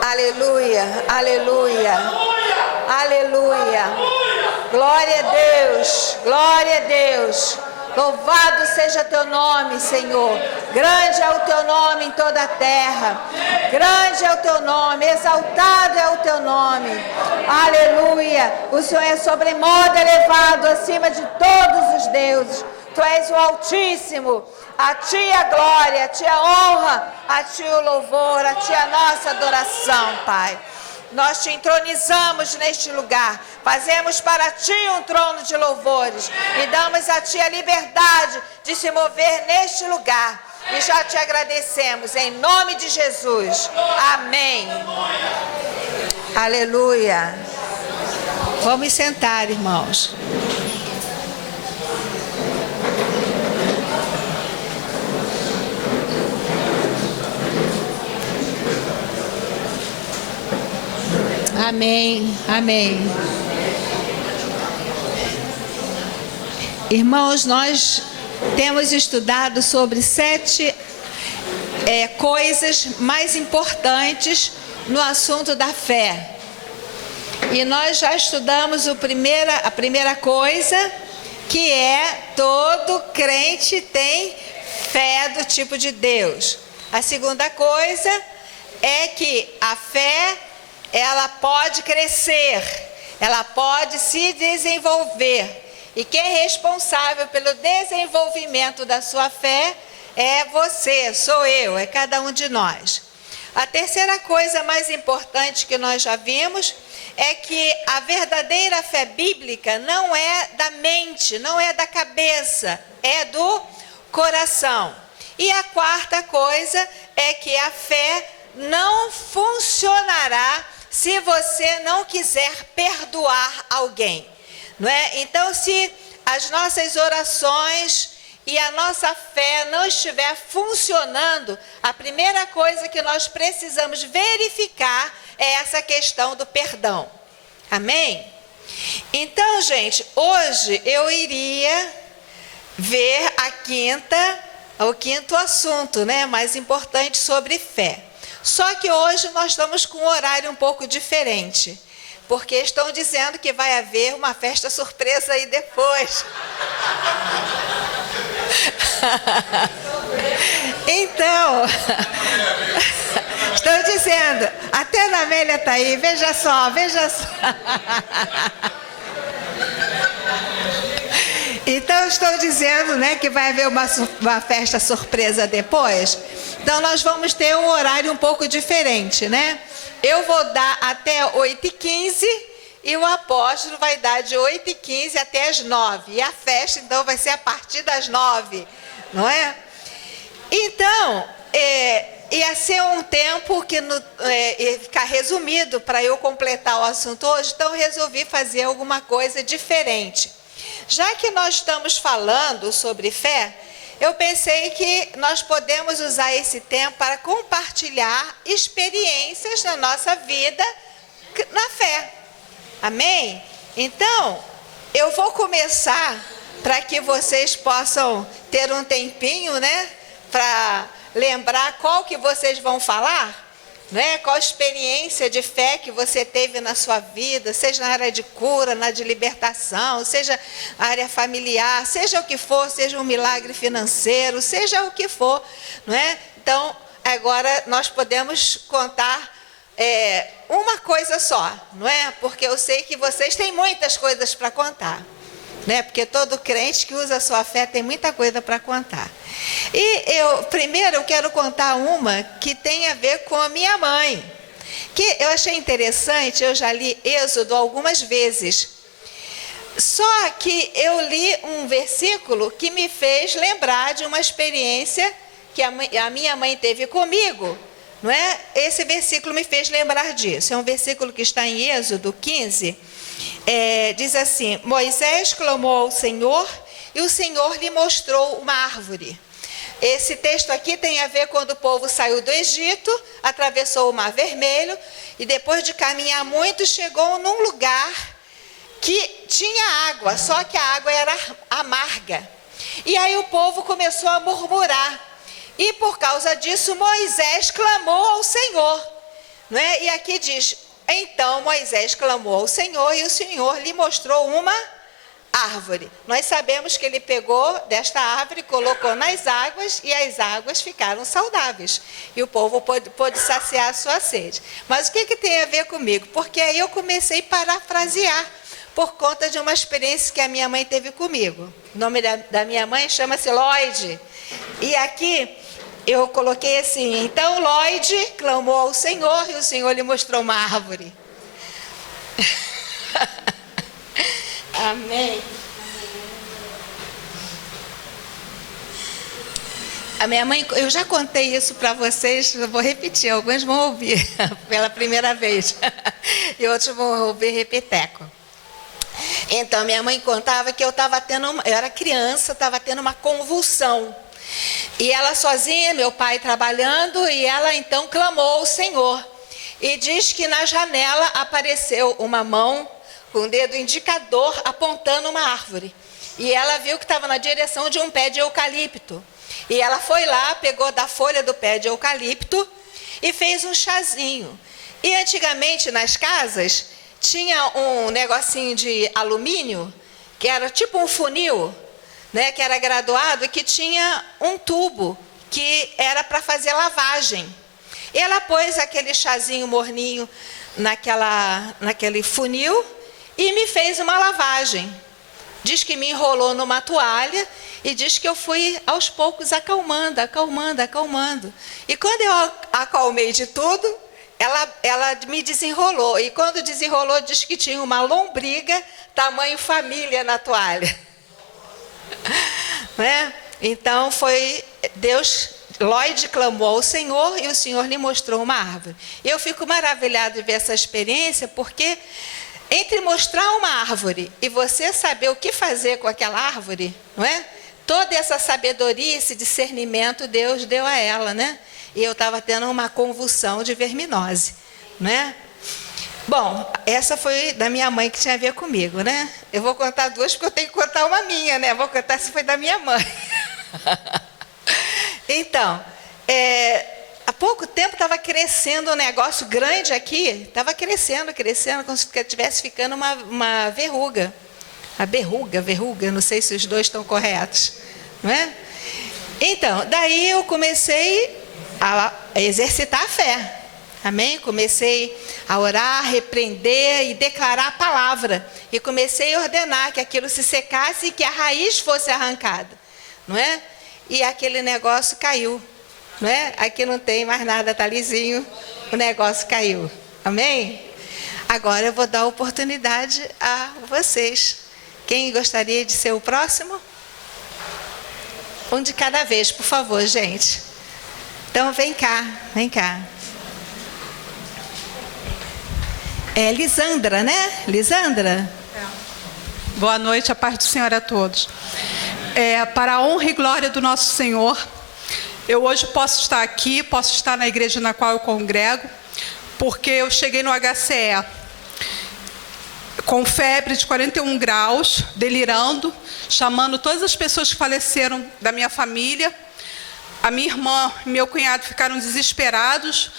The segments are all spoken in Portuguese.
Aleluia, aleluia, aleluia. Glória a Deus, glória a Deus. Louvado seja teu nome, Senhor. Grande é o teu nome em toda a terra. Grande é o teu nome, exaltado é o teu nome. Aleluia. O Senhor é sobremodo elevado acima de todos os deuses. Tu és o Altíssimo. A ti a glória, a ti a honra, a ti o louvor, a ti a nossa adoração, Pai. Nós te entronizamos neste lugar, fazemos para ti um trono de louvores e damos a ti a liberdade de se mover neste lugar. E já te agradecemos, em nome de Jesus. Amém. Aleluia. Vamos sentar, irmãos. Amém, amém. Irmãos, nós temos estudado sobre 7 coisas mais importantes no assunto da fé. E nós já estudamos a primeira coisa, que é todo crente tem fé do tipo de Deus. A segunda coisa é que a fé, ela pode crescer, ela pode se desenvolver. E quem é responsável pelo desenvolvimento da sua fé é você, sou eu, é cada um de nós. A terceira coisa mais importante que nós já vimos é que a verdadeira fé bíblica não é da mente, não é da cabeça, é do coração. E a quarta coisa é que a fé não funcionará se você não quiser perdoar alguém, não é? Então, se as nossas orações e a nossa fé não estiver funcionando, a primeira coisa que nós precisamos verificar é essa questão do perdão. Amém? Então, gente, hoje eu iria ver o quinto assunto, né, mais importante sobre fé. Só que hoje nós estamos com um horário um pouco diferente, porque estão dizendo que vai haver uma festa surpresa aí depois. Então, estão dizendo, até a Amélia está aí, veja só, veja só. Então, estou dizendo, né, que vai haver uma festa surpresa depois. Então, nós vamos ter um horário um pouco diferente, né? Eu vou dar até 8h15 e o apóstolo vai dar de 8h15 até as 9h. E a festa, então, vai ser a partir das 9h, não é? Então, ia ser um tempo que ia ficar resumido para eu completar o assunto hoje, então resolvi fazer alguma coisa diferente. Já que nós estamos falando sobre fé, eu pensei que nós podemos usar esse tempo para compartilhar experiências na nossa vida na fé. Amém? Então, eu vou começar para que vocês possam ter um tempinho, né? Para lembrar qual que vocês vão falar, né? Qual a experiência de fé que você teve na sua vida, seja na área de cura, na de libertação, seja na área familiar, seja o que for, seja um milagre financeiro, seja o que for, não é? Então, agora nós podemos contar uma coisa só, não é? Porque eu sei que vocês têm muitas coisas para contar, né? Porque todo crente que usa a sua fé tem muita coisa para contar. E primeiro eu quero contar uma que tem a ver com a minha mãe, que eu achei interessante. Eu já li Êxodo algumas vezes, só que eu li um versículo que me fez lembrar de uma experiência que a minha mãe teve comigo, não é? Esse versículo me fez lembrar disso. É um versículo que está em Êxodo 15, diz assim: Moisés clamou ao Senhor e o Senhor lhe mostrou uma árvore. Esse texto aqui tem a ver quando o povo saiu do Egito, atravessou o Mar Vermelho e depois de caminhar muito chegou num lugar que tinha água, só que a água era amarga. E aí o povo começou a murmurar. E por causa disso Moisés clamou ao Senhor. Não é? E aqui diz, então Moisés clamou ao Senhor e o Senhor lhe mostrou uma árvore. Nós sabemos que ele pegou desta árvore, colocou nas águas e as águas ficaram saudáveis. E o povo pôde saciar a sua sede. Mas o que tem a ver comigo? Porque aí eu comecei a parafrasear por conta de uma experiência que a minha mãe teve comigo. O nome da minha mãe chama-se Lloyd. E aqui eu coloquei assim, então Lloyd clamou ao Senhor e o Senhor lhe mostrou uma árvore. Amém. A minha mãe, eu já contei isso para vocês, eu vou repetir, alguns vão ouvir pela primeira vez e outros vão ouvir repeteco. Então, minha mãe contava que eu era criança, estava tendo uma convulsão. E ela sozinha, meu pai trabalhando, e ela então clamou ao Senhor. E diz que na janela apareceu uma mão com o dedo indicador apontando uma árvore. E ela viu que estava na direção de um pé de eucalipto. E ela foi lá, pegou da folha do pé de eucalipto e fez um chazinho. E antigamente nas casas tinha um negocinho de alumínio, que era tipo um funil, né, que era graduado e que tinha um tubo, que era para fazer lavagem. Ela pôs aquele chazinho morninho naquele funil e me fez uma lavagem. Diz que me enrolou numa toalha e diz que eu fui aos poucos acalmando. E quando eu acalmei de tudo, ela me desenrolou. E quando desenrolou, diz que tinha uma lombriga, tamanho família na toalha. Né? Então foi Deus, Lloyd clamou ao Senhor e o Senhor lhe mostrou uma árvore. E eu fico maravilhado de ver essa experiência, porque entre mostrar uma árvore e você saber o que fazer com aquela árvore, não é? Toda essa sabedoria, esse discernimento Deus deu a ela, né? E eu estava tendo uma convulsão de verminose, né? Bom, essa foi da minha mãe que tinha a ver comigo, né? Eu vou contar duas porque eu tenho que contar uma minha, né? Vou contar se foi da minha mãe. Então, há pouco tempo estava crescendo um negócio grande aqui, estava crescendo, como se estivesse ficando uma verruga. A verruga, não sei se os dois estão corretos, não é? Então, daí eu comecei a exercitar a fé, amém? Comecei a orar, repreender e declarar a palavra, e comecei a ordenar que aquilo se secasse e que a raiz fosse arrancada, não é? E aquele negócio caiu, não é? Aqui não tem mais nada, tá lisinho, o negócio caiu, amém? Agora eu vou dar oportunidade a vocês. Quem gostaria de ser o próximo? Um de cada vez, por favor, gente. Então, vem cá. É Lisandra, né? Lisandra? Boa noite, a paz do Senhor a todos. Para a honra e glória do nosso Senhor, eu hoje posso estar aqui, posso estar na igreja na qual eu congrego, porque eu cheguei no HCE com febre de 41 graus, delirando, chamando todas as pessoas que faleceram da minha família. A minha irmã e meu cunhado ficaram desesperados,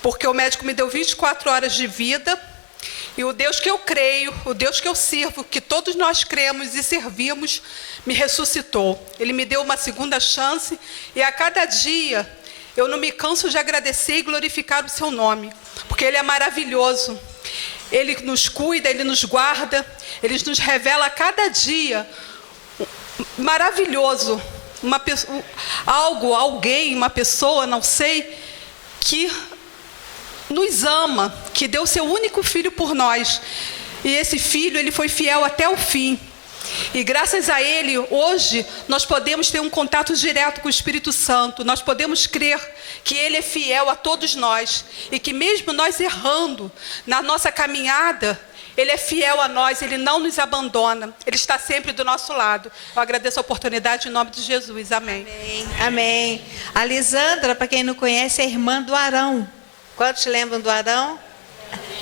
porque o médico me deu 24 horas de vida. E o Deus que eu creio, o Deus que eu sirvo, que todos nós cremos e servimos, me ressuscitou. Ele me deu uma segunda chance e a cada dia eu não me canso de agradecer e glorificar o seu nome, porque Ele é maravilhoso. Ele nos cuida, Ele nos guarda, Ele nos revela a cada dia maravilhoso. Alguém, uma pessoa, não sei, que nos ama, que deu seu único filho por nós. E esse filho, ele foi fiel até o fim. E graças a Ele, hoje, nós podemos ter um contato direto com o Espírito Santo. Nós podemos crer que Ele é fiel a todos nós. E que mesmo nós errando na nossa caminhada, Ele é fiel a nós, Ele não nos abandona. Ele está sempre do nosso lado. Eu agradeço a oportunidade em nome de Jesus. Amém. Amém. A Lisandra, para quem não conhece, é irmã do Arão. Quantos lembram do Arão?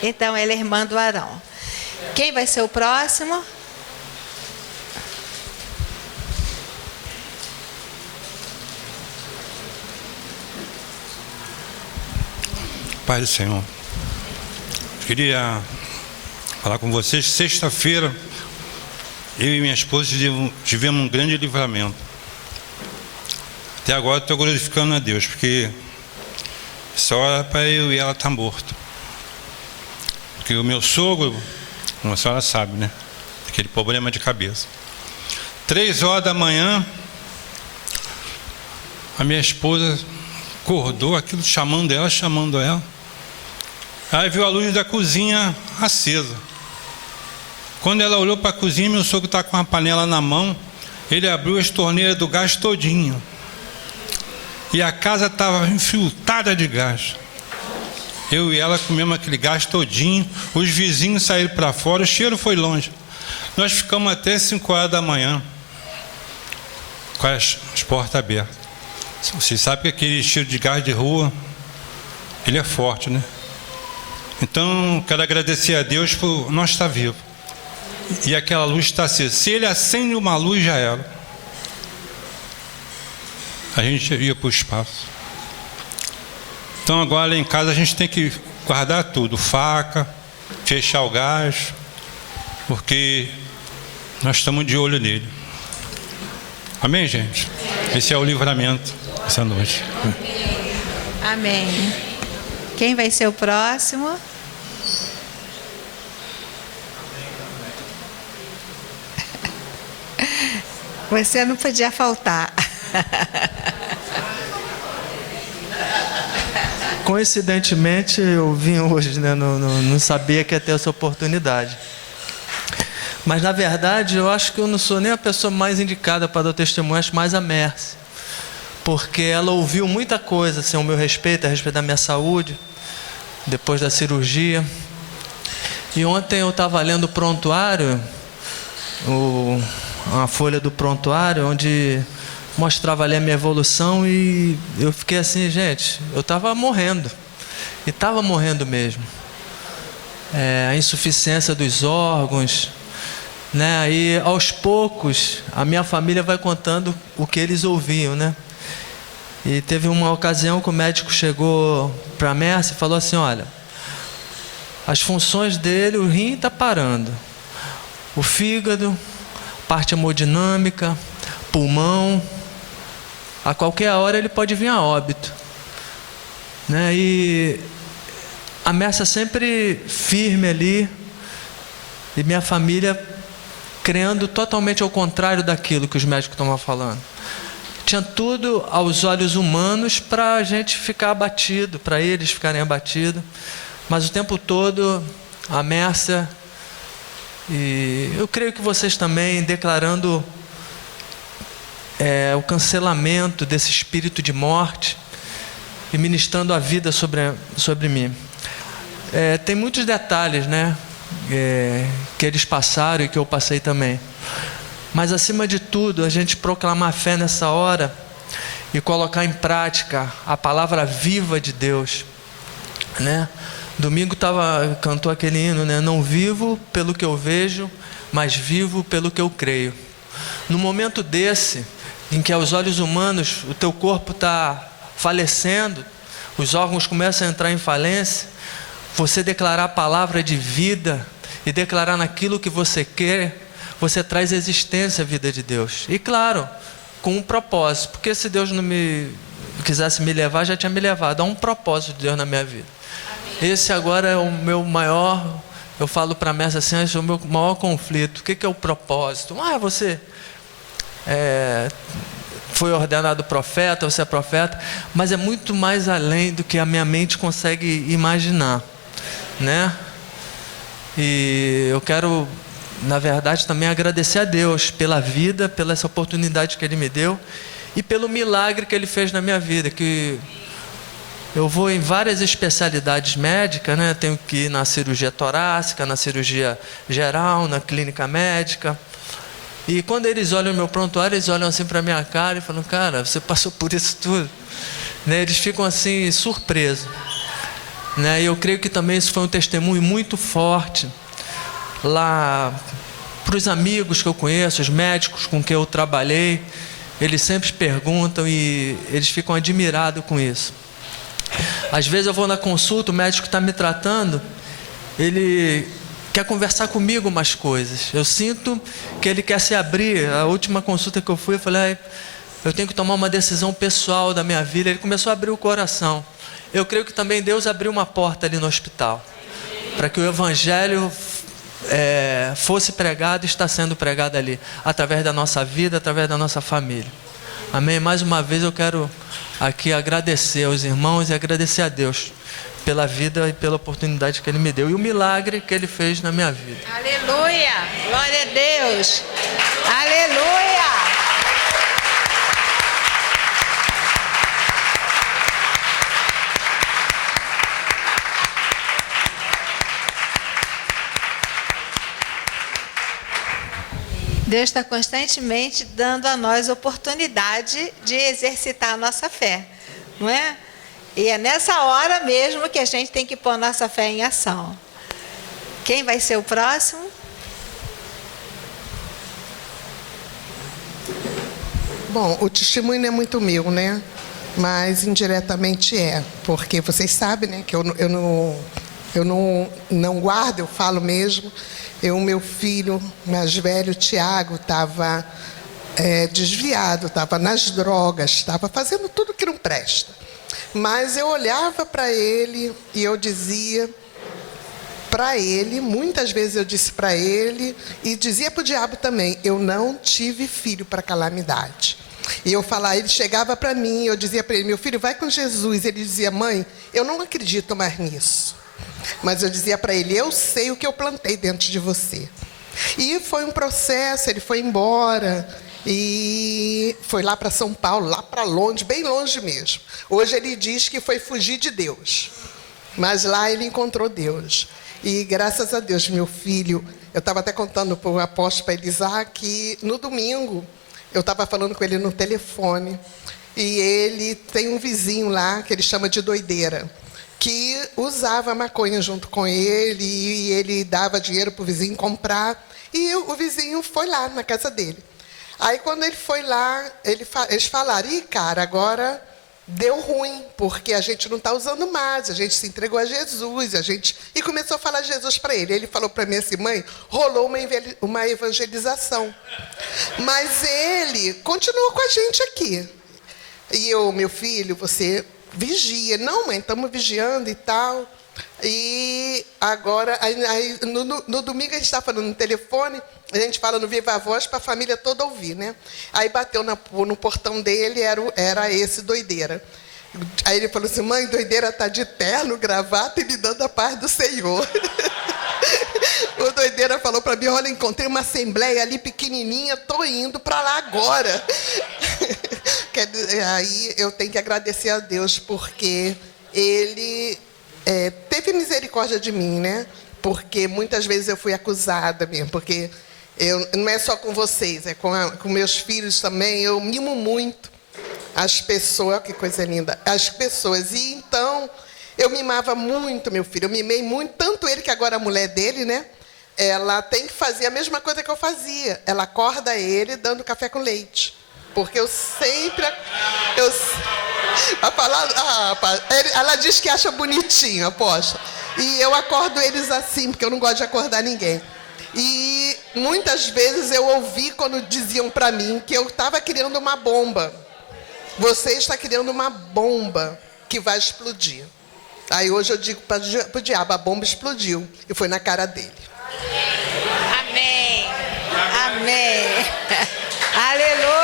Então, ela é irmã do Arão. Quem vai ser o próximo? Pai do Senhor, queria falar com vocês. Sexta-feira, eu e minha esposa tivemos um grande livramento. Até agora estou glorificando a Deus, porque essa hora para eu e ela estar morto. Porque o meu sogro, como a senhora sabe, né? Aquele problema de cabeça. 3 horas da manhã, a minha esposa acordou, aquilo chamando ela. Aí viu a luz da cozinha acesa. Quando ela olhou para a cozinha, meu sogro está com uma panela na mão. Ele abriu as torneiras do gás todinho. E a casa estava infiltrada de gás. Eu e ela comemos aquele gás todinho. Os vizinhos saíram para fora, o cheiro foi longe. Nós ficamos até 5 horas da manhã com as portas abertas. Vocês sabem que aquele cheiro de gás de rua, ele é forte, né? Então, quero agradecer a Deus por nós estar vivos. E aquela luz está acesa. Se ele acende uma luz, já era. A gente ia para o espaço. Então, agora lá em casa a gente tem que guardar tudo. Faca, fechar o gás, porque nós estamos de olho nele. Amém, gente? Esse é o livramento essa noite. Amém. Quem vai ser o próximo? Você não podia faltar. Coincidentemente, eu vim hoje, né? Não sabia que ia ter essa oportunidade. Mas, na verdade, eu acho que eu não sou nem a pessoa mais indicada para dar testemunho, acho mais a Mercy. Porque ela ouviu muita coisa, assim, ao meu respeito, a respeito da minha saúde, depois da cirurgia. E ontem eu estava lendo o prontuário, uma folha do prontuário, onde mostrava ali a minha evolução, e eu fiquei assim, gente, eu estava morrendo. E estava morrendo mesmo. A insuficiência dos órgãos, né? E aos poucos, a minha família vai contando o que eles ouviam, né? E teve uma ocasião que o médico chegou para a Mercy e falou assim, olha, as funções dele, o rim está parando, o fígado, parte hemodinâmica, pulmão, a qualquer hora ele pode vir a óbito, né? E a Mercy sempre firme ali, e minha família crendo totalmente ao contrário daquilo que os médicos estavam falando. Tinha tudo aos olhos humanos para a gente ficar abatido, para eles ficarem abatidos, mas o tempo todo a Mercy, e eu creio que vocês também, declarando o cancelamento desse espírito de morte e ministrando a vida sobre mim. Tem muitos detalhes, né, que eles passaram e que eu passei também. Mas, acima de tudo, a gente proclamar fé nessa hora e colocar em prática a palavra viva de Deus, né? Domingo cantou aquele hino, né? Não vivo pelo que eu vejo, mas vivo pelo que eu creio. No momento desse, em que aos olhos humanos o teu corpo está falecendo, os órgãos começam a entrar em falência, você declarar a palavra de vida e declarar naquilo que você quer, você traz existência à vida de Deus. E claro, com um propósito, porque se Deus não quisesse me levar, já tinha me levado. Há um propósito de Deus na minha vida. Amém. Esse agora é o meu maior, eu falo para a Mercy assim, esse é o meu maior conflito. O que é o propósito? Você foi ordenado profeta, você é profeta, mas é muito mais além do que a minha mente consegue imaginar, né? E eu quero, na verdade, também agradecer a Deus pela vida, pela essa oportunidade que Ele me deu e pelo milagre que Ele fez na minha vida, que eu vou em várias especialidades médicas, né? Tenho que ir na cirurgia torácica, na cirurgia geral, na clínica médica, e quando eles olham o meu prontuário, eles olham assim para a minha cara e falam, cara, você passou por isso tudo, né? Eles ficam assim, surpresos, né? E eu creio que também isso foi um testemunho muito forte, lá para os amigos que eu conheço, os médicos com quem eu trabalhei, eles sempre perguntam e eles ficam admirados com isso. Às vezes eu vou na consulta, o médico está me tratando, ele quer conversar comigo umas coisas. Eu sinto que ele quer se abrir. A última consulta que eu fui, eu falei, eu tenho que tomar uma decisão pessoal da minha vida. Ele começou a abrir o coração. Eu creio que também Deus abriu uma porta ali no hospital, para que o Evangelho fosse pregado e está sendo pregado ali, através da nossa vida, através da nossa família. Amém? Mais uma vez eu quero aqui agradecer aos irmãos e agradecer a Deus pela vida e pela oportunidade que Ele me deu e o milagre que Ele fez na minha vida. Aleluia! Glória a Deus! Aleluia! Deus está constantemente dando a nós oportunidade de exercitar a nossa fé, não é? E é nessa hora mesmo que a gente tem que pôr nossa fé em ação. Quem vai ser o próximo? Bom, o testemunho não é muito meu, né? Mas indiretamente é, porque vocês sabem, né, que eu não guardo, eu falo mesmo. Meu filho mais velho, Tiago, estava desviado, estava nas drogas, estava fazendo tudo que não presta. Mas eu olhava para ele e eu dizia para ele, muitas vezes eu disse para ele, e dizia para o diabo também, eu não tive filho para calamidade. E eu falava, ele chegava para mim, eu dizia para ele, meu filho, vai com Jesus. Ele dizia, mãe, eu não acredito mais nisso. Mas eu dizia para ele, eu sei o que eu plantei dentro de você. E foi um processo, ele foi embora e foi lá para São Paulo, lá para longe, bem longe mesmo. Hoje ele diz que foi fugir de Deus, mas lá ele encontrou Deus. E graças a Deus, meu filho, eu estava até contando para o apóstolo, para Elisá, que no domingo eu estava falando com ele no telefone e ele tem um vizinho lá que ele chama de doideira, que usava maconha junto com ele e ele dava dinheiro para o vizinho comprar. E o vizinho foi lá na casa dele. Aí, quando ele foi lá, eles falaram, cara, agora deu ruim, porque a gente não está usando mais, a gente se entregou a Jesus, E começou a falar Jesus para ele. Ele falou para mim assim, mãe, rolou uma evangelização. Mas ele continuou com a gente aqui. E eu, meu filho, você vigia. Não, mãe, estamos vigiando e tal. E agora, no domingo a gente está falando no telefone, a gente fala no Viva Voz para a família toda ouvir, né? Aí bateu no portão dele, era esse doideira. Aí ele falou assim, mãe, doideira está de terno, gravata e me dando a paz do Senhor. O doideira falou para mim, olha, encontrei uma assembleia ali pequenininha, estou indo para lá agora. Aí eu tenho que agradecer a Deus, porque Ele teve misericórdia de mim, né? Porque muitas vezes eu fui acusada mesmo, porque não é só com vocês, é com meus filhos também, eu mimo muito as pessoas, que coisa linda, as pessoas. E então, eu mimava muito meu filho, eu mimei muito, tanto ele que agora a mulher dele, né? Ela tem que fazer a mesma coisa que eu fazia, ela acorda ele dando café com leite. Porque eu sempre... ela diz que acha bonitinho, aposto. E eu acordo eles assim, porque eu não gosto de acordar ninguém. E muitas vezes eu ouvi quando diziam para mim que eu estava criando uma bomba. Você está criando uma bomba que vai explodir. Aí hoje eu digo para o diabo, a bomba explodiu. E foi na cara dele. Amém. Amém. Aleluia.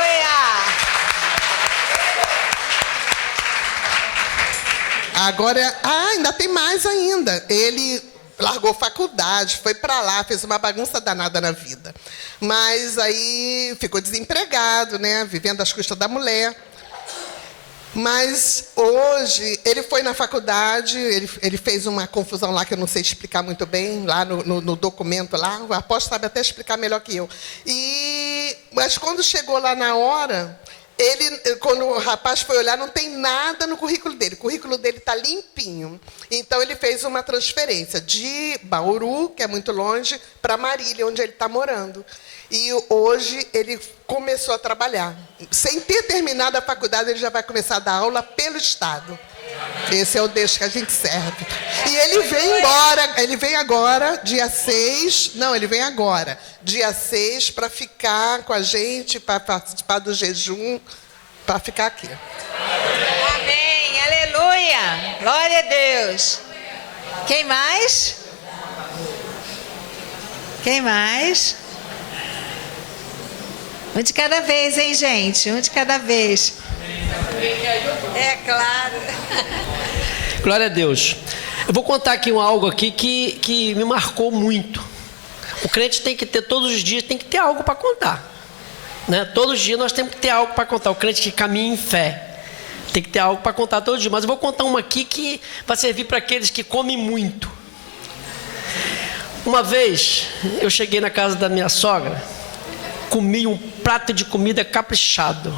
Agora, ainda tem mais ainda. Ele largou faculdade, foi para lá, fez uma bagunça danada na vida. Mas aí ficou desempregado, né? Vivendo às custas da mulher. Mas hoje, ele foi na faculdade, ele fez uma confusão lá que eu não sei explicar muito bem, lá no documento lá. O apóstolo sabe até explicar melhor que eu. Mas quando chegou lá na hora, quando o rapaz foi olhar, não tem nada no currículo dele. O currículo dele está limpinho. Então, ele fez uma transferência de Bauru, que é muito longe, para Marília, onde ele está morando. E hoje ele começou a trabalhar. Sem ter terminado a faculdade, ele já vai começar a dar aula pelo Estado. Esse é o Deus que a gente serve. E ele vem agora, dia 6, ele vem agora, dia 6, para ficar com a gente, para participar do jejum, para ficar aqui. Amém, aleluia, glória a Deus. Quem mais? Quem mais? Um de cada vez, hein, gente? Um de cada vez. É claro. Glória a Deus. Eu vou contar aqui algo aqui que me marcou muito. O crente tem que ter, todos os dias, tem que ter algo para contar. Né? Todos os dias nós temos que ter algo para contar. O crente que caminha em fé tem que ter algo para contar todos os dias. Mas eu vou contar uma aqui que vai servir para aqueles que comem muito. Uma vez, eu cheguei na casa da minha sogra, comi um prato de comida caprichado.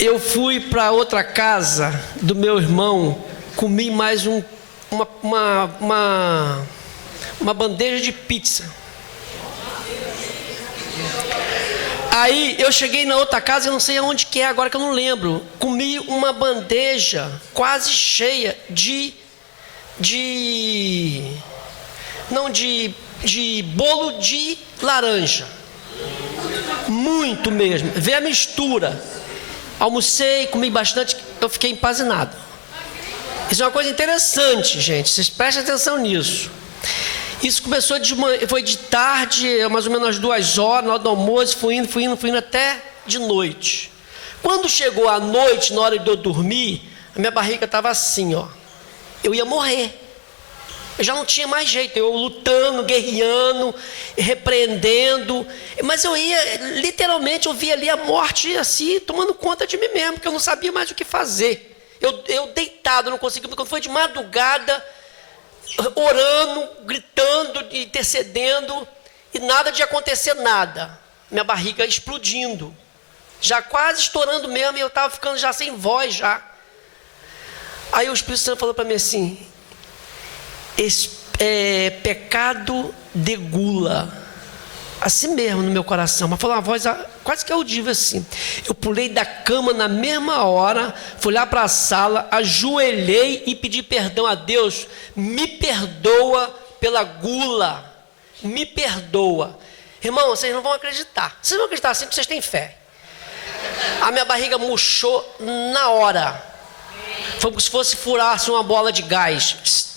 Eu fui para outra casa do meu irmão, comi mais uma bandeja de pizza. Aí eu cheguei na outra casa, eu não sei aonde que é agora, que eu não lembro. Comi uma bandeja quase cheia de bolo de laranja. Muito mesmo. Vê a mistura. Almocei, comi bastante, eu fiquei empanzinado. Isso é uma coisa interessante, gente. Vocês prestem atenção nisso. Isso começou foi de tarde, mais ou menos às 2 horas, na hora do almoço, fui indo até de noite. Quando chegou a noite, na hora de eu dormir, a minha barriga estava assim, ó. Eu ia morrer. Eu já não tinha mais jeito, eu lutando, guerreando, repreendendo. Mas eu ia, literalmente, eu via ali a morte assim, tomando conta de mim mesmo, porque eu não sabia mais o que fazer. Eu deitado, não conseguia, quando foi de madrugada, orando, gritando, intercedendo, e nada de acontecer nada. Minha barriga explodindo, já quase estourando mesmo, e eu estava ficando já sem voz já. Aí o Espírito Santo falou para mim assim: pecado de gula, assim mesmo no meu coração, mas falou uma voz quase que audível assim. Eu pulei da cama na mesma hora, fui lá para a sala, ajoelhei e pedi perdão a Deus. Me perdoa pela gula, me perdoa. Irmão, vocês não vão acreditar, vocês vão acreditar assim porque vocês têm fé. A minha barriga murchou na hora, foi como se fosse furasse uma bola de gás.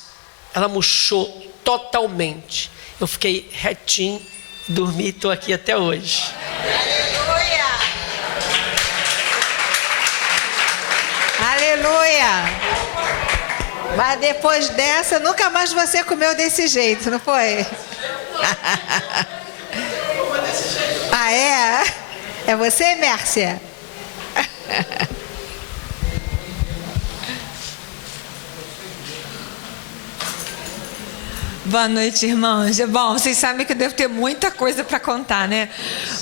Ela murchou totalmente. Eu fiquei retinho, dormi e estou aqui até hoje. Aleluia! Aleluia! Mas depois dessa, nunca mais você comeu desse jeito, não foi? Ah, é? É você, Mércia? Boa noite, irmãos. Bom, vocês sabem que eu devo ter muita coisa para contar, né?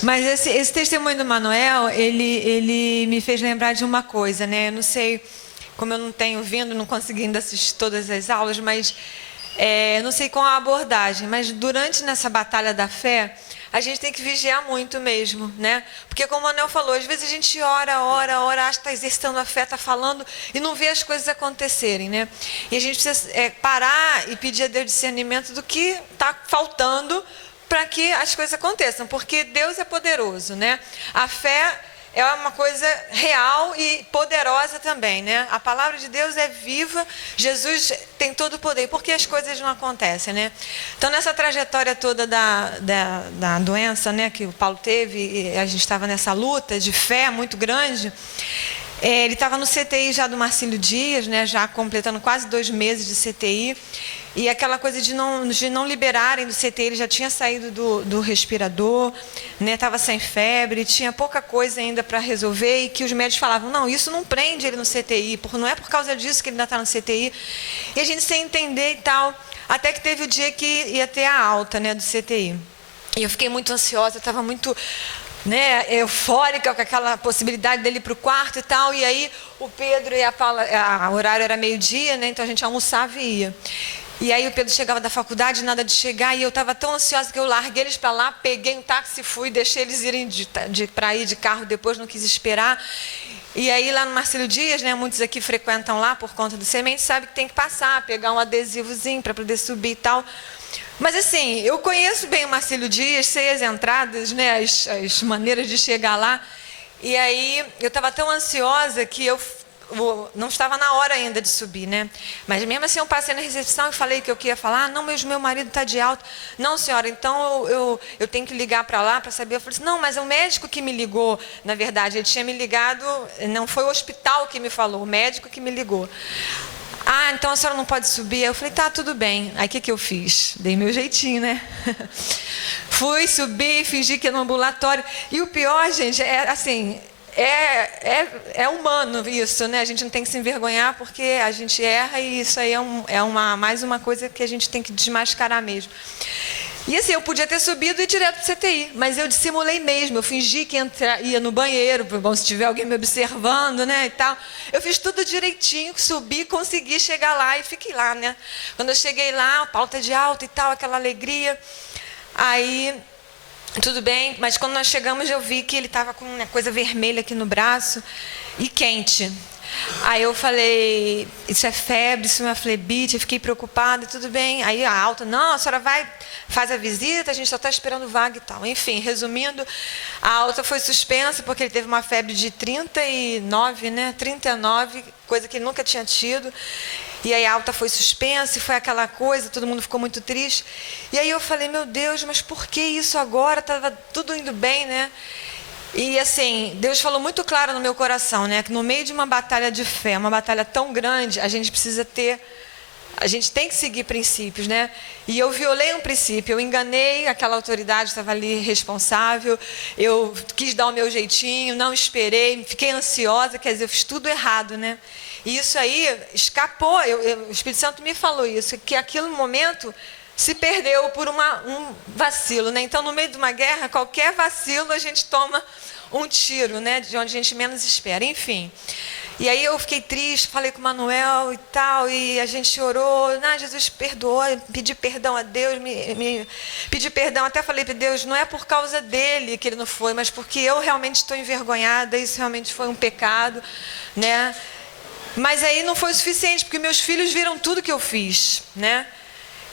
Mas esse testemunho do Manuel, ele me fez lembrar de uma coisa, né? Eu não sei, como eu não tenho vindo, não consegui ainda assistir todas as aulas, mas não sei qual a abordagem, mas durante nessa batalha da fé, a gente tem que vigiar muito mesmo, né? Porque como o Manuel falou, às vezes a gente ora, acha que está exercitando a fé, está falando e não vê as coisas acontecerem, né? E a gente precisa parar e pedir a Deus discernimento do que está faltando para que as coisas aconteçam, porque Deus é poderoso, né? A fé é uma coisa real e poderosa também, né? A palavra de Deus é viva, Jesus tem todo o poder. Por que as coisas não acontecem, né? Então, nessa trajetória toda da doença, né, que o Paulo teve, e a gente estava nessa luta de fé muito grande, ele estava no CTI já do Marcílio Dias, né, já completando quase 2 meses de CTI, e aquela coisa de não liberarem do CTI, ele já tinha saído do respirador, né, estava sem febre, tinha pouca coisa ainda para resolver, e que os médicos falavam, não, isso não prende ele no CTI, não é por causa disso que ele ainda está no CTI, e a gente sem entender e tal, até que teve o dia que ia ter a alta, né, do CTI, e eu fiquei muito ansiosa, estava muito né, eufórica com aquela possibilidade dele ir para o quarto e tal. E aí o Pedro e a Paula, o horário era meio-dia, né, então a gente almoçava e ia. E aí o Pedro chegava da faculdade, nada de chegar, e eu estava tão ansiosa que eu larguei eles para lá, peguei um táxi e fui, deixei eles irem para ir de carro depois, não quis esperar. E aí lá no Marcílio Dias, né, muitos aqui frequentam lá por conta do Semente, sabe que tem que passar, pegar um adesivozinho para poder subir e tal. Mas assim, eu conheço bem o Marcílio Dias, sei as entradas, né, as maneiras de chegar lá. E aí eu estava tão ansiosa que eu não estava na hora ainda de subir, né? Mas mesmo assim eu passei na recepção e falei que eu queria falar. Não, meu marido está de alta. Não, senhora, então eu tenho que ligar para lá para saber. Eu falei assim, não, mas é o médico que me ligou. Na verdade, ele tinha me ligado, não foi o hospital que me falou, o médico que me ligou. Ah, então a senhora não pode subir. Eu falei, tá, tudo bem. Aí o que eu fiz? Dei meu jeitinho, né? Fui, subi, fingi que ia no ambulatório. E o pior, gente, é assim... É humano isso, né? A gente não tem que se envergonhar porque a gente erra e isso aí mais uma coisa que a gente tem que desmascarar mesmo. E assim, eu podia ter subido e ir direto para o CTI, mas eu dissimulei mesmo, eu fingi que ia no banheiro, bom, se tiver alguém me observando, né, e tal. Eu fiz tudo direitinho, subi, consegui chegar lá e fiquei lá, né. Quando eu cheguei lá, pauta de alta e tal, aquela alegria, aí... Tudo bem, mas quando nós chegamos eu vi que ele estava com uma coisa vermelha aqui no braço e quente. Aí eu falei, isso é febre, isso é uma flebite, eu fiquei preocupada, tudo bem. Aí a alta, não, a senhora faz a visita, a gente só está esperando vaga e tal. Enfim, resumindo, a alta foi suspensa porque ele teve uma febre de 39, né? 39, coisa que ele nunca tinha tido. E aí a alta foi suspensa e foi aquela coisa, todo mundo ficou muito triste. E aí eu falei, meu Deus, mas por que isso agora? Estava tudo indo bem, né? E assim, Deus falou muito claro no meu coração, né? Que no meio de uma batalha de fé, uma batalha tão grande, a gente tem que seguir princípios, né? E eu violei um princípio, eu enganei aquela autoridade que estava ali responsável, eu quis dar o meu jeitinho, não esperei, fiquei ansiosa, quer dizer, eu fiz tudo errado, né? E isso aí escapou, o Espírito Santo me falou isso, que aquele momento se perdeu por um vacilo, né? Então, no meio de uma guerra, qualquer vacilo a gente toma um tiro, né? De onde a gente menos espera, enfim. E aí eu fiquei triste, falei com o Manuel e tal, e a gente orou, Jesus perdoou, pedi perdão a Deus, pedi perdão, até falei para Deus, não é por causa dele que ele não foi, mas porque eu realmente estou envergonhada, isso realmente foi um pecado, né? Mas aí não foi o suficiente, porque meus filhos viram tudo que eu fiz, né?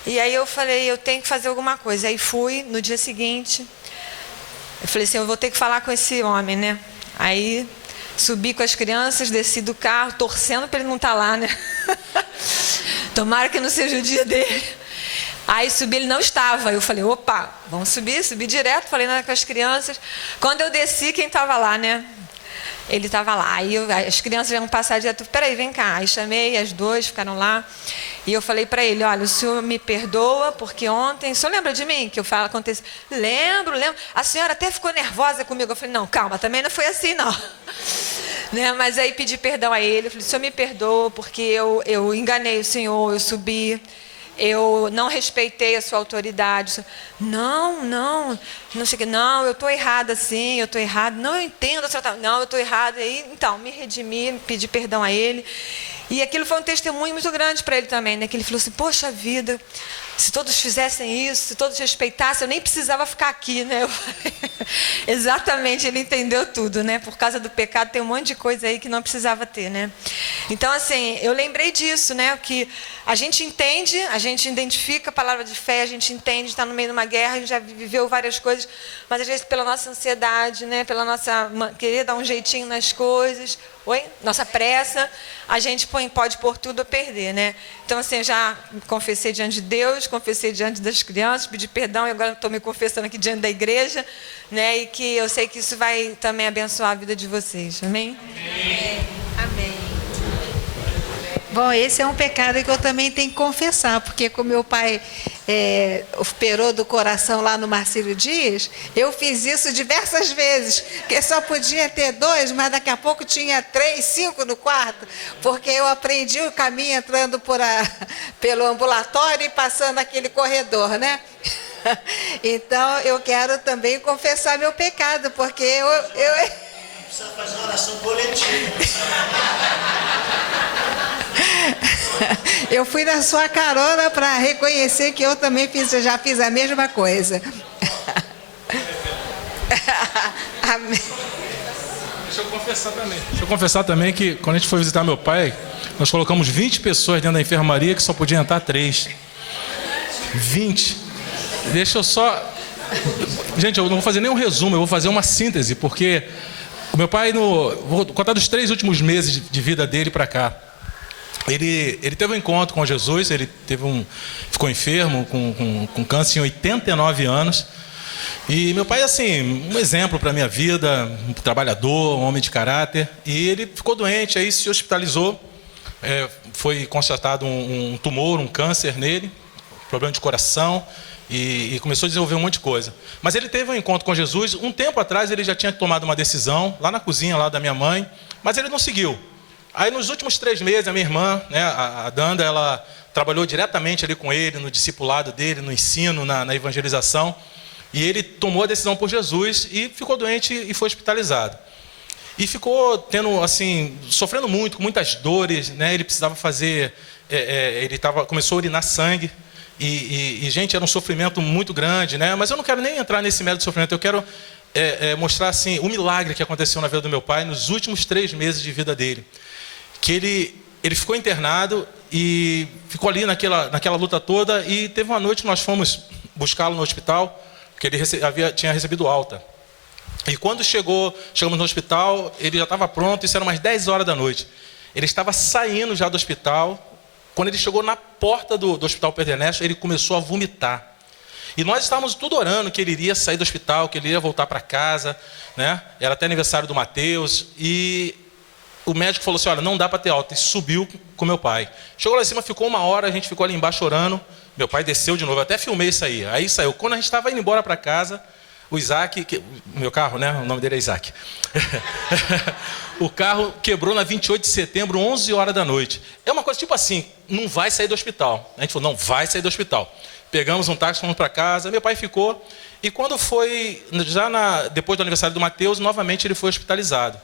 E aí eu falei, eu tenho que fazer alguma coisa. Aí fui, no dia seguinte, eu falei assim, eu vou ter que falar com esse homem, né? Aí subi com as crianças, desci do carro, torcendo para ele não estar lá, né? Tomara que não seja o dia dele. Aí subi, ele não estava. Eu falei, opa, vamos subir, subi direto, falei nada com as crianças. Quando eu desci, quem estava lá, né? Ele estava lá, aí as crianças iam passar direto, peraí, vem cá. Aí chamei as duas, ficaram lá, e eu falei para ele, olha, o senhor me perdoa, porque ontem, o senhor lembra de mim, que eu falo, aconteceu? Lembro, a senhora até ficou nervosa comigo, eu falei, não, calma, também não foi assim, não. Né? Mas aí pedi perdão a ele, eu falei, o senhor me perdoa, porque eu enganei o senhor, eu subi, eu não respeitei a sua autoridade. Não sei o que, não, eu estou errada sim, eu estou errada, não, eu entendo a senhora, não, eu estou errada. Aí, então, me redimi, pedi perdão a ele. E aquilo foi um testemunho muito grande para ele também, né? Que ele falou assim, poxa vida, se todos fizessem isso, se todos respeitassem, eu nem precisava ficar aqui, né? Eu falei, exatamente, ele entendeu tudo, né? Por causa do pecado tem um monte de coisa aí que não precisava ter, né? Então, assim, eu lembrei disso, né? Que a gente entende, a gente identifica a palavra de fé, a gente entende, está no meio de uma guerra, a gente já viveu várias coisas, mas às vezes pela nossa ansiedade, né? Pela nossa querer dar um jeitinho nas coisas, nossa pressa, a gente pode pôr tudo a perder, né? Então, assim, eu já confessei diante de Deus, confessei diante das crianças, pedi perdão e agora estou me confessando aqui diante da igreja, né? E que eu sei que isso vai também abençoar a vida de vocês. Amém? Amém. Amém. Bom, esse é um pecado que eu também tenho que confessar, porque como meu pai operou do coração lá no Marcílio Dias, eu fiz isso diversas vezes, porque só podia ter 2, mas daqui a pouco tinha 3, 5 no quarto, porque eu aprendi o caminho entrando pelo ambulatório e passando aquele corredor, né? Então, eu quero também confessar meu pecado, porque eu Precisa fazer uma oração coletiva. eu fui na sua carona para reconhecer que eu também já fiz a mesma coisa. Amém. Deixa eu confessar também que quando a gente foi visitar meu pai, nós colocamos 20 pessoas dentro da enfermaria que só podia entrar 3. 20. Deixa eu só... Gente, eu não vou fazer nenhum resumo, eu vou fazer uma síntese, porque o meu pai, vou contar dos 3 últimos meses de vida dele para cá. Ele teve um encontro com Jesus, ele ficou enfermo com câncer em 89 anos. E meu pai, assim, um exemplo para a minha vida, um trabalhador, um homem de caráter. E ele ficou doente, aí se hospitalizou. Foi constatado um tumor, um câncer nele, problema de coração, e começou a desenvolver um monte de coisa. Mas ele teve um encontro com Jesus. Um tempo atrás ele já tinha tomado uma decisão, lá na cozinha lá da minha mãe, mas ele não seguiu. Aí nos últimos 3 meses, a minha irmã, né, a Danda, ela trabalhou diretamente ali com ele, no discipulado dele, no ensino, na evangelização. E ele tomou a decisão por Jesus e ficou doente e foi hospitalizado. E ficou tendo, assim, sofrendo muito, com muitas dores, né? Ele precisava fazer, começou a urinar sangue. E, gente, era um sofrimento muito grande, né? Mas eu não quero nem entrar nesse mérito de sofrimento, eu quero mostrar, assim, o milagre que aconteceu na vida do meu pai nos últimos 3 meses de vida dele. Que ele ficou internado e ficou ali naquela luta toda, e teve uma noite que nós fomos buscá-lo no hospital, porque ele tinha recebido alta. E quando chegamos no hospital, ele já estava pronto, isso era umas 10 horas da noite. Ele estava saindo já do hospital. Quando ele chegou na porta do Hospital Pedro Ernesto, ele começou a vomitar. E nós estávamos tudo orando que ele iria sair do hospital, que ele iria voltar para casa, né? Era até aniversário do Mateus, e o médico falou assim, olha, não dá para ter alta, e subiu com meu pai. Chegou lá em cima, ficou 1 hora, a gente ficou ali embaixo orando. Meu pai desceu de novo, eu até filmei isso aí. Aí saiu. Quando a gente estava indo embora para casa, o Isaac, meu carro, né? O nome dele é Isaac. O carro quebrou na 28 de setembro, 11 horas da noite. É uma coisa tipo assim, não vai sair do hospital. A gente falou, não vai sair do hospital. Pegamos um táxi, fomos para casa, meu pai ficou. E quando foi, depois do aniversário do Mateus, novamente ele foi hospitalizado.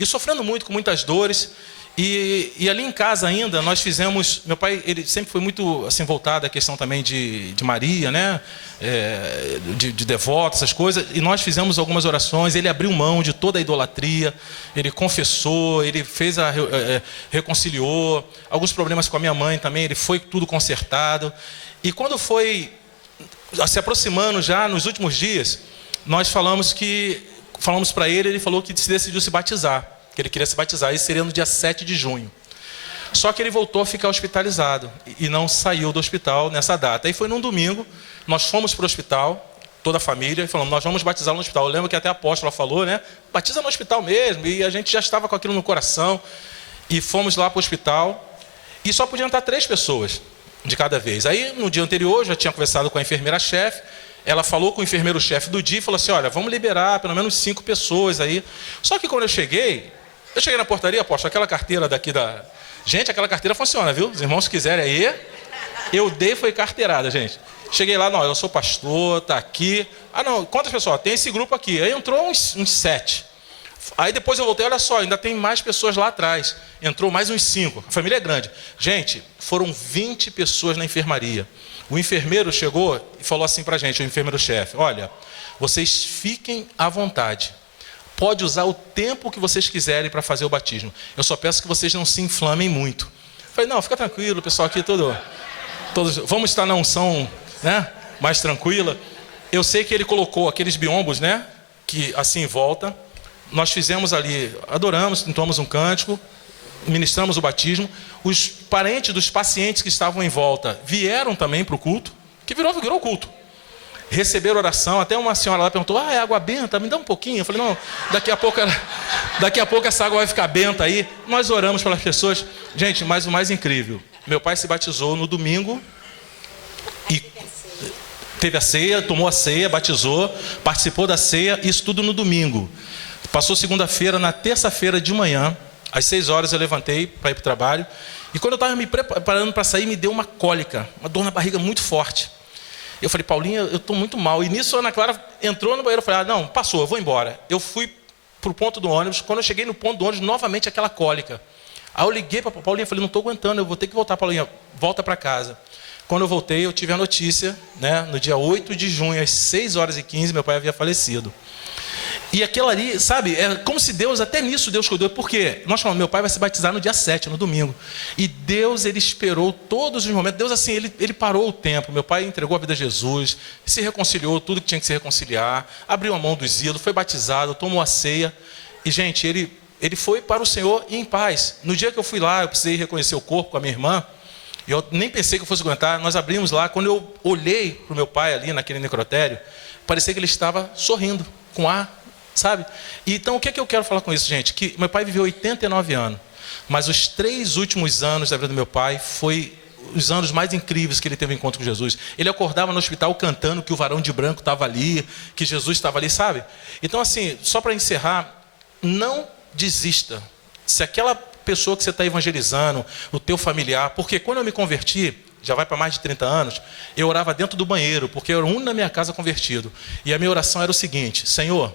E sofrendo muito, com muitas dores. E ali em casa ainda, nós fizemos... Meu pai, ele sempre foi muito assim, voltado à questão também de Maria, né? De devoto, essas coisas. E nós fizemos algumas orações, ele abriu mão de toda a idolatria, ele confessou, ele fez reconciliou. Alguns problemas com a minha mãe também, ele foi tudo consertado. E quando foi se aproximando já, nos últimos dias, nós falamos para ele falou que se decidiu se batizar. Que ele queria se batizar, isso seria no dia 7 de junho. Só que ele voltou a ficar hospitalizado e não saiu do hospital nessa data. Aí foi num domingo, nós fomos para o hospital, toda a família, e falamos, nós vamos batizar no hospital. Eu lembro que até a apóstola falou, né? Batiza no hospital mesmo, e a gente já estava com aquilo no coração. E fomos lá para o hospital, e só podiam entrar 3 pessoas de cada vez. Aí, no dia anterior, eu já tinha conversado com a enfermeira-chefe. Ela falou com o enfermeiro-chefe do dia e falou assim, olha, vamos liberar pelo menos 5 pessoas aí. Só que quando eu cheguei na portaria, apóstolo, aquela carteira daqui da... Gente, aquela carteira funciona, viu? Os irmãos, se quiserem aí, eu dei, foi carteirada, gente. Cheguei lá, não, eu sou pastor, tá aqui. Ah, não, quantas pessoas? Tem esse grupo aqui. Aí entrou uns 7. Aí depois eu voltei, olha só, ainda tem mais pessoas lá atrás. Entrou mais uns 5. A família é grande. Gente, foram 20 pessoas na enfermaria. O enfermeiro chegou e falou assim pra gente, o enfermeiro-chefe, olha, vocês fiquem à vontade. Pode usar o tempo que vocês quiserem para fazer o batismo. Eu só peço que vocês não se inflamem muito. Eu falei, não, fica tranquilo, o pessoal aqui todos vamos estar na unção, né, mais tranquila. Eu sei que ele colocou aqueles biombos, né, que assim em volta. Nós fizemos ali, adoramos, entoamos um cântico, ministramos o batismo. Os parentes dos pacientes que estavam em volta vieram também para o culto, que virou o culto. Receberam oração, até uma senhora lá perguntou, é água benta, me dá um pouquinho. Eu falei, não, daqui a pouco essa água vai ficar benta aí. Nós oramos pelas pessoas. Gente, mas o mais incrível, meu pai se batizou no domingo e teve a ceia, tomou a ceia, batizou, participou da ceia, isso tudo no domingo. Passou segunda-feira, na terça-feira de manhã, às 6 horas eu levantei para ir para o trabalho. E quando eu estava me preparando para sair, me deu uma cólica, uma dor na barriga muito forte. Eu falei, Paulinha, eu estou muito mal. E nisso a Ana Clara entrou no banheiro, eu falei, não, passou, eu vou embora. Eu fui para o ponto do ônibus, quando eu cheguei no ponto do ônibus, novamente aquela cólica. Aí eu liguei para a Paulinha e falei, não estou aguentando, eu vou ter que voltar, Paulinha, volta para casa. Quando eu voltei, eu tive a notícia, né, no dia 8 de junho, às 6h15, meu pai havia falecido. E aquilo ali, sabe, é como se Deus, até nisso Deus cuidou, porque nós falamos, meu pai vai se batizar no dia 7, no domingo. E Deus, ele esperou todos os momentos, Deus assim, ele parou o tempo, meu pai entregou a vida a Jesus, se reconciliou, tudo que tinha que se reconciliar, abriu a mão dos ídolos, foi batizado, tomou a ceia, e gente, ele foi para o Senhor em paz. No dia que eu fui lá, eu precisei reconhecer o corpo com a minha irmã, eu nem pensei que eu fosse aguentar, nós abrimos lá, quando eu olhei para o meu pai ali, naquele necrotério, parecia que ele estava sorrindo, com ar, sabe? Então, o que é que eu quero falar com isso, gente? Que meu pai viveu 89 anos, mas os 3 últimos anos da vida do meu pai foi os anos mais incríveis que ele teve encontro com Jesus. Ele acordava no hospital cantando que o varão de branco estava ali, que Jesus estava ali, sabe? Então, assim, só para encerrar, não desista. Se aquela pessoa que você está evangelizando, o teu familiar, porque quando eu me converti, já vai para mais de 30 anos, eu orava dentro do banheiro, porque eu era o único na minha casa convertido. E a minha oração era o seguinte, Senhor,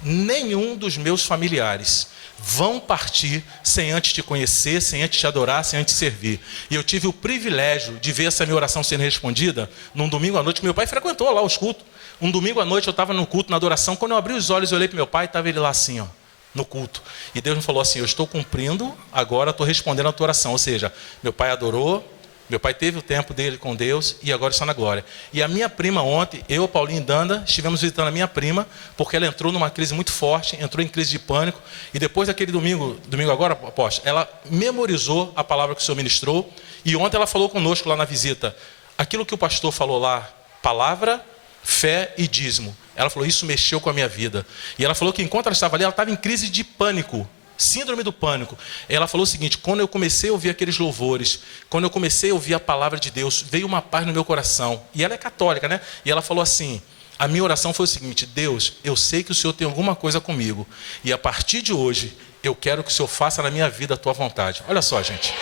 nenhum dos meus familiares vão partir sem antes te conhecer, sem antes te adorar, sem antes te servir. E eu tive o privilégio de ver essa minha oração sendo respondida num domingo à noite, que meu pai frequentou lá os cultos. Um domingo à noite eu estava no culto, na adoração, quando eu abri os olhos, eu olhei para meu pai, estava ele lá assim, ó, no culto. E Deus me falou assim, eu estou cumprindo, agora estou respondendo a tua oração. Ou seja, meu pai adorou, meu pai teve o tempo dele com Deus e agora está na glória. E a minha prima ontem, eu, Paulinho e Danda, estivemos visitando a minha prima, porque ela entrou numa crise muito forte, entrou em crise de pânico, e depois daquele domingo agora, apóstolo, ela memorizou a palavra que o Senhor ministrou, e ontem ela falou conosco lá na visita, aquilo que o pastor falou lá, palavra, fé e dízimo. Ela falou, isso mexeu com a minha vida. E ela falou que enquanto ela estava ali, ela estava em crise de pânico, síndrome do pânico. Ela falou o seguinte, quando eu comecei a ouvir aqueles louvores, quando eu comecei a ouvir a palavra de Deus, veio uma paz no meu coração. E ela é católica, né? E ela falou assim, a minha oração foi o seguinte, Deus, eu sei que o Senhor tem alguma coisa comigo. E a partir de hoje, eu quero que o Senhor faça na minha vida a tua vontade. Olha só, gente.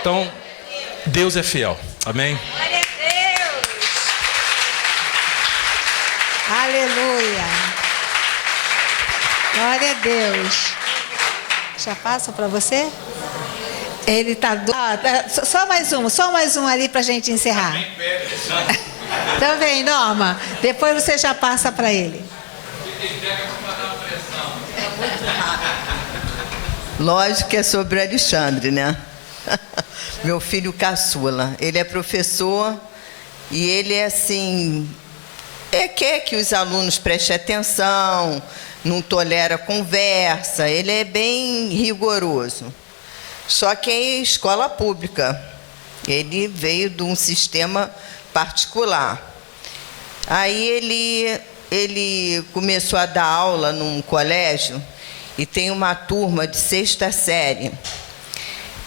Então, Deus é fiel. Amém? Glória a Deus. Aleluia. Glória a Deus. Já passa para você? Ele está só mais um ali para a gente encerrar. Então vem, Norma. Depois você já passa para ele. Lógico que é sobre Alexandre, né? Meu filho caçula. Ele é professor e ele é assim, quer que os alunos prestem atenção, não tolera conversa, ele é bem rigoroso. Só que é escola pública, ele veio de um sistema particular. Aí ele começou a dar aula num colégio e tem uma turma de 6ª série,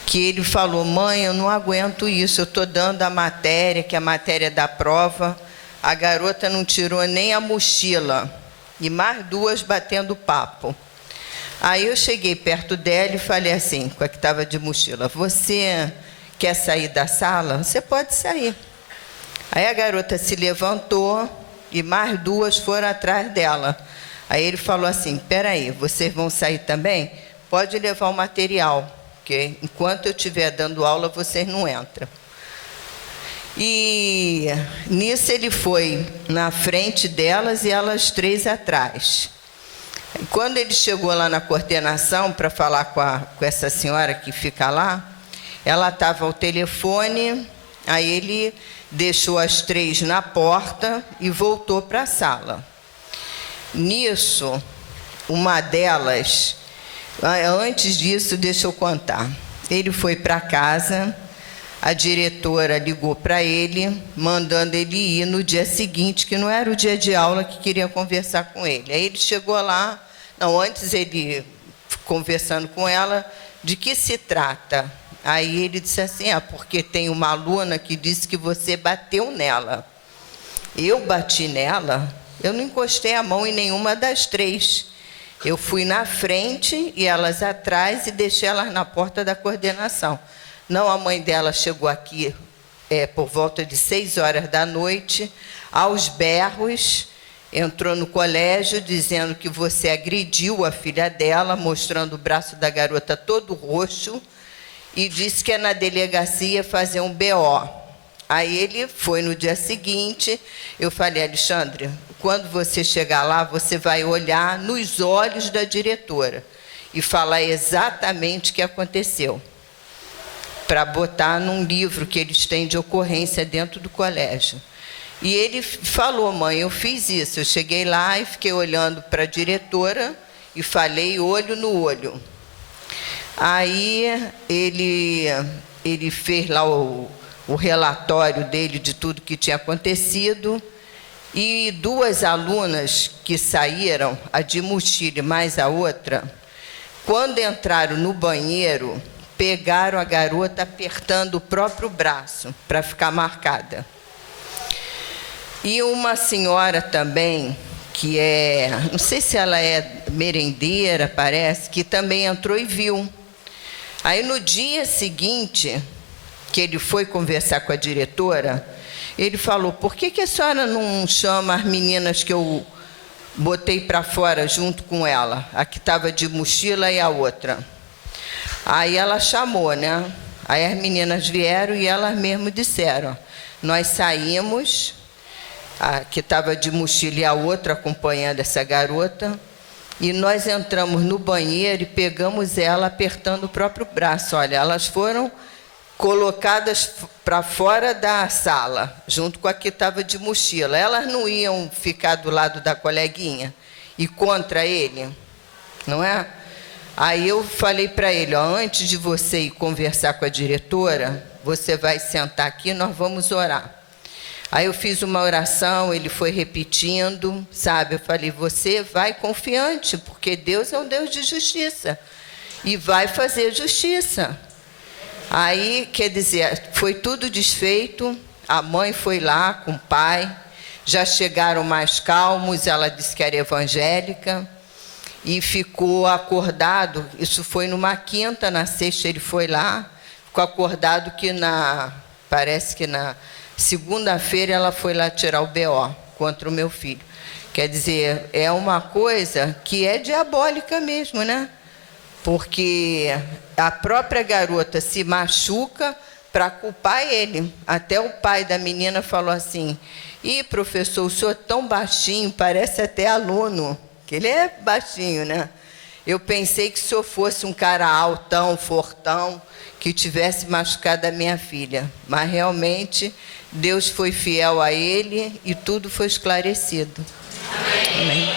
que ele falou, mãe, eu não aguento isso, eu estou dando a matéria, que é a matéria da prova, a garota não tirou nem a mochila, e mais 2 batendo papo. Aí eu cheguei perto dela e falei assim, com a que estava de mochila, você quer sair da sala? Você pode sair. Aí a garota se levantou e mais 2 foram atrás dela. Aí ele falou assim, peraí, vocês vão sair também? Pode levar o material, porque enquanto eu estiver dando aula, vocês não entram. E nisso ele foi na frente delas e elas 3 atrás. E quando ele chegou lá na coordenação para falar com essa senhora que fica lá, ela estava ao telefone, aí ele deixou as 3 na porta e voltou para a sala. Nisso, uma delas, antes disso, deixa eu contar, ele foi para casa. A diretora ligou para ele, mandando ele ir no dia seguinte, que não era o dia de aula, que queria conversar com ele. Aí ele chegou lá, antes ele conversando com ela, de que se trata? Aí ele disse assim, porque tem uma aluna que disse que você bateu nela. Eu bati nela? Eu não encostei a mão em nenhuma das 3. Eu fui na frente e elas atrás e deixei elas na porta da coordenação. Não, a mãe dela chegou aqui por volta de 6 horas da noite, aos berros, entrou no colégio dizendo que você agrediu a filha dela, mostrando o braço da garota todo roxo, e disse que é na delegacia fazer um BO. Aí ele foi no dia seguinte, eu falei, Alexandre, quando você chegar lá, você vai olhar nos olhos da diretora e falar exatamente o que aconteceu, para botar num livro que eles têm de ocorrência dentro do colégio. E ele falou, mãe, eu fiz isso. Eu cheguei lá e fiquei olhando para a diretora e falei olho no olho. Aí ele fez lá o relatório dele de tudo que tinha acontecido, e 2 alunas que saíram, a de mochila e mais a outra, quando entraram no banheiro, pegaram a garota apertando o próprio braço para ficar marcada. E uma senhora também, que não sei se ela é merendeira, parece, que também entrou e viu. Aí no dia seguinte, que ele foi conversar com a diretora, ele falou, por que a senhora não chama as meninas que eu botei para fora junto com ela? A que estava de mochila e a outra. Aí ela chamou, né? Aí as meninas vieram e elas mesmo disseram, nós saímos, a que estava de mochila e a outra acompanhando essa garota, e nós entramos no banheiro e pegamos ela apertando o próprio braço. Olha, elas foram colocadas para fora da sala, junto com a que estava de mochila. Elas não iam ficar do lado da coleguinha e contra ele, não é? Aí eu falei para ele, ó, antes de você ir conversar com a diretora, você vai sentar aqui e nós vamos orar. Aí eu fiz uma oração, ele foi repetindo, sabe? Eu falei, você vai confiante, porque Deus é um Deus de justiça e vai fazer justiça. Aí, quer dizer, foi tudo desfeito, a mãe foi lá com o pai, já chegaram mais calmos, ela disse que era evangélica, e ficou acordado, isso foi numa quinta, na sexta ele foi lá, ficou acordado que parece que na segunda-feira ela foi lá tirar o BO contra o meu filho. Quer dizer, é uma coisa que é diabólica mesmo, né? Porque a própria garota se machuca para culpar ele. Até o pai da menina falou assim, professor, o senhor é tão baixinho, parece até aluno, que ele é baixinho, né? Eu pensei que o senhor fosse um cara altão, fortão, que tivesse machucado a minha filha. Mas realmente Deus foi fiel a ele e tudo foi esclarecido. Amém.